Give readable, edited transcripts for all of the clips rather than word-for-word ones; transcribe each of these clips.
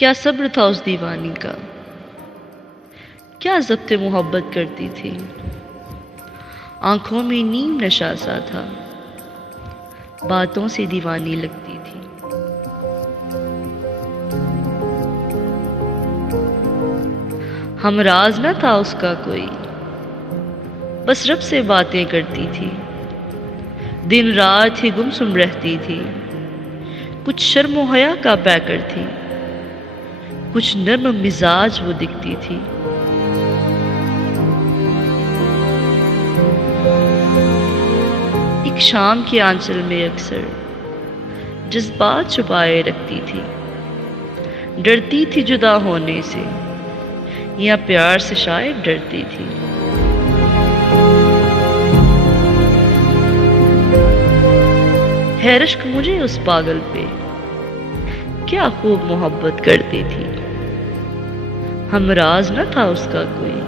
क्या सब्र था उस दीवानी का, क्या ज़ब्त मोहब्बत करती थी। आंखों में नीम नशा सा था, बातों से दीवानी लगती थी। हमराज न था उसका कोई, बस रब से बातें करती थी। दिन रात ही गुमसुम रहती थी, कुछ शर्म हया का पैकर थी, कुछ नर्म मिजाज वो दिखती थी। एक शाम के आंचल में अक्सर जज्बात छुपाए रखती थी। डरती थी जुदा होने से, या प्यार से शायद डरती थी। है रश्क मुझे उस पागल पे, क्या खूब मोहब्बत करती थी। हमराज न था उसका कोई,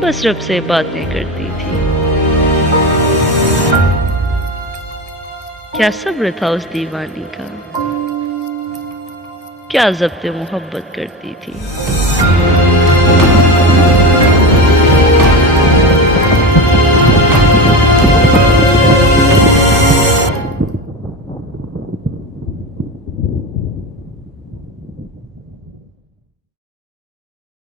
बस रब से बातें करती थी। क्या सब्र था उस दीवानी का, क्या ज़ब्त मोहब्बत करती थी।